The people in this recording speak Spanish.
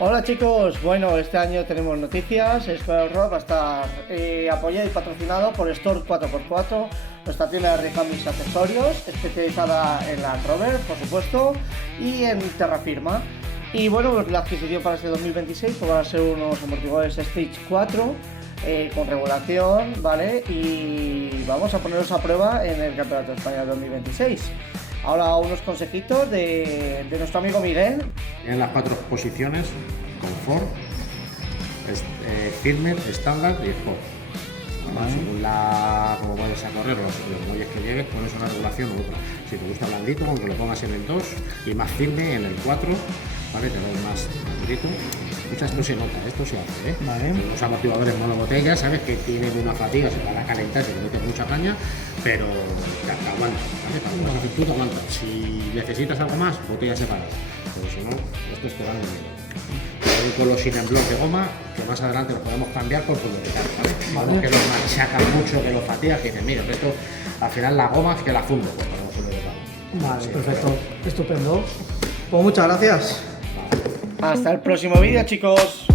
Hola chicos, bueno, este año tenemos noticias. Square Rock va a estar apoyado y patrocinado por Store 4x4, nuestra tienda de recambios y accesorios, especializada en Land Rover, por supuesto, y en Terra Firma. Y bueno, pues la adquisición para este 2026 pues van a ser unos amortiguadores Stage 4 con regulación, ¿vale? Y vamos a ponerlos a prueba en el Campeonato de España 2026. Ahora unos consejitos de nuestro amigo Miguel. En las 4 posiciones: confort, firmer, estándar y sport. Según como vayas a correr los muelles que llegues, pones una regulación u otra. Si te gusta blandito, aunque lo pongas en el 2 y más firme en el 4, ¿vale? Te da más grito. Esto se nota, esto se hace, ¿eh? Vale. Los amortiguadores monobotella, sabes que tienen una fatiga, se van a calentar, se te mete mucha caña, pero te aguanta, ¿vale? Para una longitud aguanta. Si necesitas algo más, botella separada. Pero si no, estos te van de miedo. Con los sin en bloque de goma, que más adelante los podemos cambiar por pulverizar, ¿vale? Que los machacan mucho, que los fatigas, que dicen, mira, esto al final la goma es que la fundo, pues podemos pulverizarlo. Vale, Sí, perfecto, estupendo. Pues muchas gracias. Hasta el próximo vídeo, chicos.